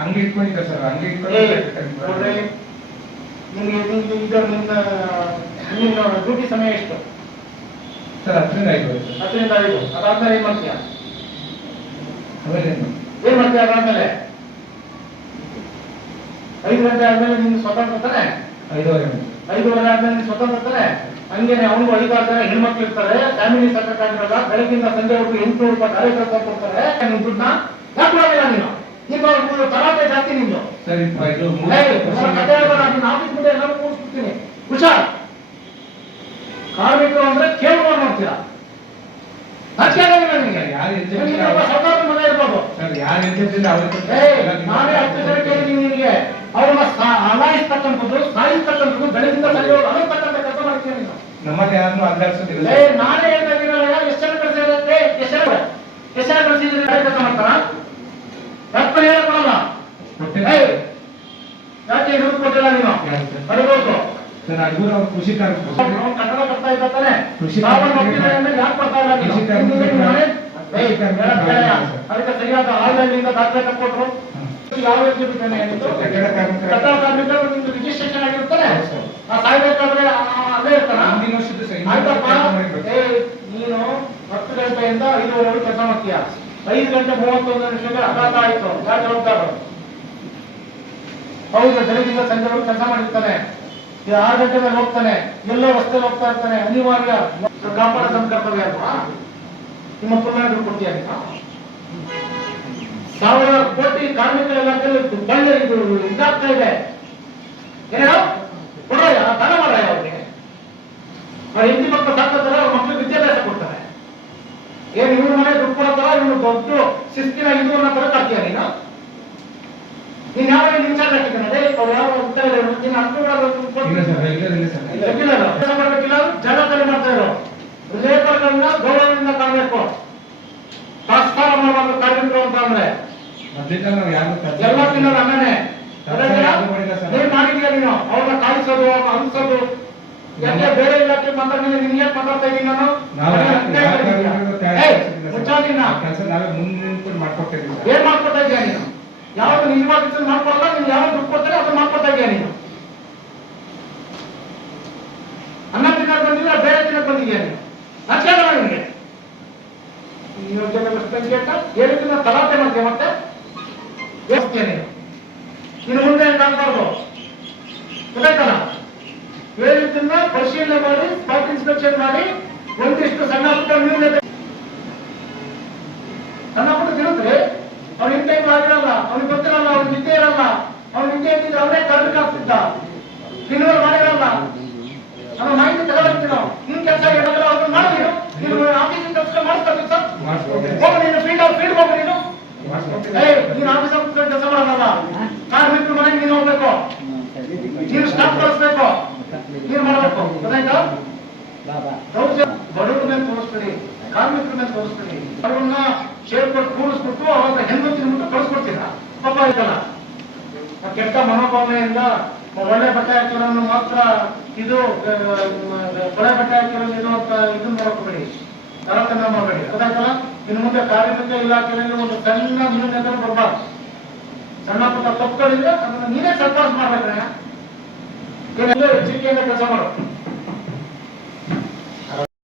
ಹಂಗೆ ಇಟ್ಕೊಂಡಿದ್ದ ಸರ್ ಹಂಗೆ ಇಟ್ಕೊಂಡು ನಿಮ್ಗೆ ನಿಮ್ಗೆ ಇದು ನಿಮ್ಮ ನಿಮ್ಮ ಡ್ಯೂಟಿ ಸಮಯ ಎಷ್ಟು? ಸರ್ ಹತ್ತರಿಂದ ಐದು ಹತ್ತರಿಂದ ಐದು ಅದಾದ್ಮೇಲೆ ಏನ್ ಮಾಡ್ತೀಯ? ಆಮೇಲೆ ಏನು? ಮಾಡ್ತೀಯ? ಅದಾದ್ಮೇಲೆ? ಐದು ಗಂಟೆ ಆದ್ಮೇಲೆ ನಿಮ್ಗೆ ಸ್ವತಂತ್ರ ತಾನೆ? ಐದೂವರೆ. ಐದುವರೆ ಆದ್ಮೇಲೆ ನಿಮ್ಗೆ ಸ್ವತಂತ್ರ ತಾನೆ? ಹಂಗೇನೆ ಅವನಿಗೂ ಐದಾರು ಜನ ಹೆಣ್ಮಕ್ಳು ಇರ್ತಾರೆ ಫ್ಯಾಮಿಲಿ ಸಕ್ಕತ್ತಾಗಿರಲ್ಲ ಬೆಳಗಿಂದ ಸಂಜೆವರೆಗೂ ಎಂಟು ರೂಪಾಯಿ ಕಾರ್ಯಕರ್ತ ಕೊಡ್ತಾರೆ ನಿಮ್ ದುಡ್ಡನ್ನ ಯಾಕೆ ನೀನು. ಈಗ ತರಾಟೆ ಜಾಸ್ತಿ ನಿಮ್ದು ಸರಿ ಇದು ಇದು ನನ್ನ ಆಫೀಸ್ ಮುಂದೆ ಎಲ್ಲರೂ ಕೂರಿಸ್ಬಿಡ್ತೀನಿ ಹುಷಾರ್. ಕಾರ್ಮಿಕರು ಅಂದ್ರೆ ಕೇಳುವ ಏಯ್, ನಾನೇ ಹತ್ತು ಜನ ಕೇಳಿದ್ದೀನಿ ನಿನಗೆ ಅವ್ರನ್ನ ಅಲಾಯಿಸ್ತಕ್ಕಂಥದ್ದು ಸಾಯಿಸ್ತಕ್ಕಂಥದ್ದು ಬೆಳಗಿಂದ ಸಂಜೆವರೆಗೂ ಅಲಾಯಿಸ್ತಕ್ಕಂಥ ಕೆಲಸ ಮಾಡ್ತೀನಿ ನೀನು. ನಮ್ಮಲ್ಲಿ ಯಾರನ್ನೂ ಅಲ್ಲಾಡ್ಸೋದಿಲ್ಲ. ಏ ನಾನೇ ಹೇಳ್ತಾ ಇದ್ದೀನಲ್ಲ ಎಷ್ಟು ಜನ ಕಳಿಸಿದ್ರೆ ಎಷ್ಟು ಜನ ಎಷ್ಟು ಜನ ಕಳಿಸಿದ್ರೆ ಕೆಲಸ ಮಾಡ್ತಾರ ರಕ್ತ ಹೇಳಕೊಡಲ್ಲ ಏಯ್ ಯಾಕೆ ಹಿಡಿದು ಕೊಟ್ಟಿಲ್ಲ ನೀನು ಯಾರು ಸರ್? ಬರಬೇಕು ಸರ್ ಅಡ್ಗೂರು ಅವ್ರು ಕೃಷಿ. ಅವ್ನು ಕನ್ನಡ ಬರ್ತಾ ತಾನೆ. ಕೃಷಿ ಯಾಕೆ ಬರ್ತಾ ಇಲ್ಲ ನೀನು? ಕೃಷಿ. ಅದಕ್ಕೆ ಸರಿಯಾದ ದಾಖಲೆ ತಕೊಂಡ್ರು. ಯಾವ ಕಟ್ಟಡ ಕಾರ್ಮಿಕರ- ನಿಮ್ದು ರಿಜಿಸ್ಟ್ರೇಷನ್ ಆಗಿರ್ತಾನೆ ಹೌದು ಸರ್. ಆ ಸಾಯ್ಬೇಕಾದ್ರೆ ಅಲ್ಲೇ ಇರ್ತಾನ ನೀನು ಹತ್ತು ಗಂಟೆಯಿಂದ ಐದುವರೆವರೆಗೆ ಕೆಲಸ ಮಾಡ್ತೀಯ? ಐದು ಗಂಟೆ ಮೂವತ್ತೊಂದು ನಿಮಿಷಕ್ಕೆ ಅಪಘಾತ ಆಯ್ತು. ಯಾರು ಜವಾಬ್ದಾರ ಹೌದು ಬೆಳಗಿಂದ ಸಂಜೆವರೆಗೂ ಕೆಲಸ ಮಾಡಿರ್ತಾನೆ. ಆರು ಗಂಟೆ ಮೇಲೆ ಹೋಗ್ತಾನೆ, ಎಲ್ಲ ವಸ್ತು ಹೋಗ್ತಾ ಇರ್ತಾನೆ, ಅನಿವಾರ್ಯ. ಕಾಪಾಡ ಕರ್ತವ್ಯ ಅಲ್ವಾ ನಿಮ್ಮ ಪುಣ್ಯ ಕೊಡ್ತೀಯ ಸಾವಿರ ಕೋಟಿ ಕಾರ್ಮಿಕರ ಇಲಾಖೆಯಲ್ಲಿ ಬಳ್ಳಿ ಇದು ಇದಾಗ್ತಾ ಇದೆ. ಏನೋ ಮಾಡಾಯ ಅವ್ರಿಗೆ. ಹಿಂದಿ ಮಕ್ಕಳು ಸಾಕ್ತಾರೆ ಅವ್ರ ಮಕ್ಕಳು ವಿದ್ಯಾಭ್ಯಾಸ ಕೊಡ್ತಾರೆ. ಏನ್ ಇವ್ರ ಮನೆ ದುಡ್ಡು ಕೊಡ್ತಾರ ಇವ್ನು ದೊಡ್ಡ ಶಿಸ್ತಿನ ಇದು ಅನ್ನೋ ತರ ಕಾಡ್ತೀಯ ನೀನು? ನೀನ್ ಯಾವ ಇನ್ಚಾರ್ಜ್ ಹಾಕಿದ್ದಾನೆ ಅವ್ರು ಯಾವ ಹೇಳಿದ್ರು. ನೀನು ಅನುಕೂಲ ಜಾಗದಲ್ಲಿ ಮಾಡ್ತಾ ಇರೋ ಲೇಬರ್ಗಳನ್ನ ಗೌರವದಿಂದ ಕಾಣಬೇಕು. ತಾತ್ಸಾರ ಮಾಡಬಾರ್ದು ಕಾರ್ಮಿಕರು ಅಂತ ಅಂದ್ರೆ. ನಾವು ಎಲ್ಲ ತಿನ್ನೋದು ಅನ್ನನೇ ಯಾವ್ದು. ನೀನ್ ಮಾಡಿದ್ಯಾ ನೀನು? ಅವ್ರನ್ನ ಕಾಯಿಸೋದು ಅವ್ರನ್ನ ಅನ್ಸೋದು ಯಾಕೆ ಬೇರೆ ಇಲಾಖೆ ಮಾತಾಡ್ಮೇಲೆ ನಿನ್ಗೆ ಮಾತಾಡ್ತಾ ಇದ್ದೀನಿ ನಾನು? ನಾವು ಯಾರು- ನನಗೆ ಯಾರು ಅನ್ಯಾಯ ಕಾರ್ಮಿಕರಿಗೂ ಮಾಡಿದ್ಯಾ? ತ್ಯಾಗ ಏಯ್, ಮಾಡಿಸಿಲ್ಲ ಮುಚ್ಚ ಸರ್. ನಿನ್ನ. ಆ ಕೆಲಸ ನಾವೇ ಮುಂದೆ ನಿಂತ್ಕೊಂಡು ಮಾಡ್ಕೊಡ್ತಾ ಸರ್. ಏನ್ ಮಾಡ್ಕೊತಾ ಇದೀಯ ನೀನು? ಯಾವ್ದು ಕೆಲಸ ಮಾಡ್ಕೊಡಲ್ಲ ನೀನು ಯಾವ ದುಡ್ಡು ಕೊಡ್ತಾರೆ ಅದನ್ನ ಮಾಡ್ಕೊತಾ ಇದೀಯ ನೀನು ಅನ್ನ ತಿನ್ನಕ್ ಬಂದಿಲ್ಲ ಬೇರೆ ತಿನ್ನಕ್ ಬಂದಿದ್ಯಾ ನೀನು ನಚ್ಚಾಗ ನಿನಗೆ ಜೊತೆ ಬೆಂಕಿ ಅಂತ ಹೇಳಿದ್ದನ್ನ ತಲಾಟೆ ಮಾಡ್ತೀಯ ಮತ್ತೆ? ಯೋಚಿಸ್ತೀಯ ನೀನು ಇನ್ನು ಮುಂದೆ ಹೆಂಗಾಗ್ಬಾರ್ದು ಗೊತ್ತಾಯ್ತಲ್ಲ? ಹೇಳಿದ್ದನ್ನ ಪರಿಶೀಲನೆ ಮಾಡಿ ಸ್ಪಾಟ್ ಇನ್ಸ್ಪೆಕ್ಷನ್ ಮಾಡಿ, ಒಂದಿಷ್ಟು ಸಣ್ಣ ಪುಟ್ಟ ನ್ಯೂನತೆ ಸಣ್ಣ ಪುಟ್ಟ ತಿರುತ್ರಿ ಅವ್ನು ಇಂಟೆ ಆಗಿರಲ್ಲ ಅವ್ನಿಗೆ ಗೊತ್ತಿರಲ್ಲ ಅವ್ನಿಗೆ ನಿದ್ದೆ ಇರಲ್ಲ, ಅವ್ನು ನಿದ್ದೆ ಇದ್ದಿದ್ರೆ ಅವನೇ ಕಾರ್ಮಿಕ ಆಗ್ತಿದ್ದ ಮಾಡಿರಲ್ಲ. ಅನ್ನೋ ಮಾಹಿತಿ ತಗೊಳ್ತೀವಿ ನಾವು ನಿನ್ ಕೆಲಸ ಏನಾದ್ರೆ ಅವ್ರನ್ನ ಮಾಡಿ ನೀನು ನೀನು ಆಫೀಸಿನ ಕೆಲಸ ಮಾಡಿಸ್ತಾ ಸರ್ ಮಾಡಿಸ್ಕೊಡ್ತೀವಿ. ಹೋಗು ನೀನು ಫೀಲ್ಡ್ ಫೀಲ್ಡ್ ಹೋಗು ನೀನು ಮಾಡಿಸ್ಕೊಡ್ತೀವಿ. ಏಯ್ ನೀನು ಆಫೀಸ್ ಮಾಡ್ಬೇಕು. ಗೊತ್ತಾಯ್ತಾ? ಬಡವ್ರ ಮೇಲೆ ತೋರಿಸ್ತೀನಿ ತೋರಿಸ್ಬೇಡಿ. ಅವ್ರನ್ನ ಸೇರ್ಕೊಂಡು ಕೂರಿಸ್ಬಿಟ್ಟು ಅವಾಗ ಹೆಣ್ಣು ತಿನ್ಬಿಟ್ಟು ಕಳಿಸ್ಕೊಡ್ತೀರಾ? ಪಾಪ ಆಯ್ತಲ್ಲ? ಕೆಟ್ಟ ಮನೋಭಾವನೆಯಿಂದ ಒಳ್ಳೆ ಬಟ್ಟೆ ಹಾಕಿರೋನು ಮಾತ್ರ ಇದು ಕೊಳೆ ಬಟ್ಟೆ ಹಾಕಿರೋದು ಇದು ಅಂತ ಇದನ್ನ ತಾರತಮ್ಯ ಮಾಡಬೇಡಿ. ಗೊತ್ತಾಯ್ತಲ್ಲ? ಇನ್ನು ಮುಂದೆ ಕಾರ್ಮಿಕ ಇಲಾಖೆಯಲ್ಲಿ ಒಂದು ಸಣ್ಣ ನ್ಯೂನತೆ ಬರಬಾರ್ದು. ಸಣ್ಣ ಪುಟ್ಟ ತಪ್ಪುಗಳಿದ್ರೆ ಅದನ್ನ ನೀನೇ ಸರ್ಪಾಸ್ ಮಾಡ್ಬೇಕ್ರೆ. ಎಚ್ಚರಿಕೆಯಿಂದ ಕೆಲಸ ಮಾಡು.